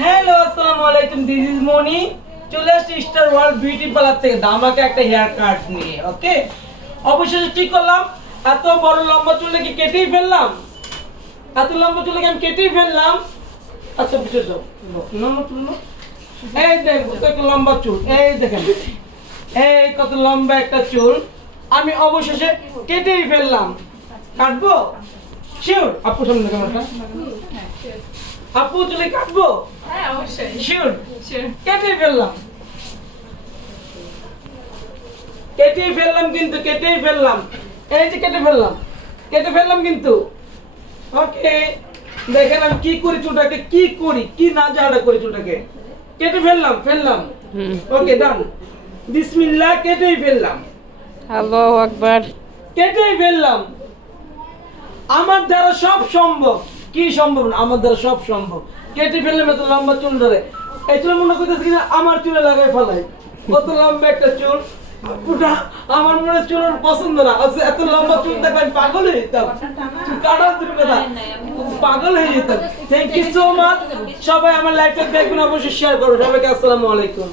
Hello আসসালামু আলাইকুম this is মনি চলে আসছি স্টার ওয়ার্ল্ড বিউটি পার্লার থেকে আমাকে একটা হেয়ার কাট নিয়ে ওকে অবশেষে ঠিক করলাম? এত বড় লম্বা চুলে কি কেটেই ফেললাম। এত লম্বা চুলে আমি কেটেই ফেললাম। আচ্ছা বুঝে যাও। না চুল না। এই দেখ কত লম্বা চুল। এই দেখেন। এই কত লম্বা একটা চুল। আমি অবশেষে কেটেই ফেললাম। কাটবো? শিওর আপু সামনে ক্যামেরাটা আপু চুলে কাটবো? হ্যাঁ অবশ্যই। শিওর. কেটে ফেললাম। কেটে ফেললাম কিন্তু কেটেই ফেললাম। এই যে কেটে ফেললাম। কেটে ফেললাম কিন্তু। ওকে দেখেন আমি কি করি চুলটাকে কি করি কি না যাওয়াটা করি চুলটাকে? কেটে ফেললাম ফেললাম। ওকে ডান বিসমিল্লাহ কেটেই ফেললাম। আল্লাহু আকবার। কেটেই ফেললাম। আমার দ্বারা সব সম্ভব। কি সম্ভব না? আমার দ্বারা সব সম্ভব। কেটে ফেললাম এত লম্বা চুল ধরে। এই চুল মনে করতেছি কিনা? আমার চুলে লাগাই ফেলাই কত লম্বা একটা চুল। আমার মনে চুলের পছন্দ না। আচ্ছা, এত লম্বা চুল দেখলে পাগল হয়ে যেতাম। চুল কথা পাগল হয়ে যেতাম। থ্যাংক ইউ সো মাচ সবাই আমার লাইফটা দেখবেন অবশ্যই শেয়ার করো। সবাইকে আসসালামু আলাইকুম।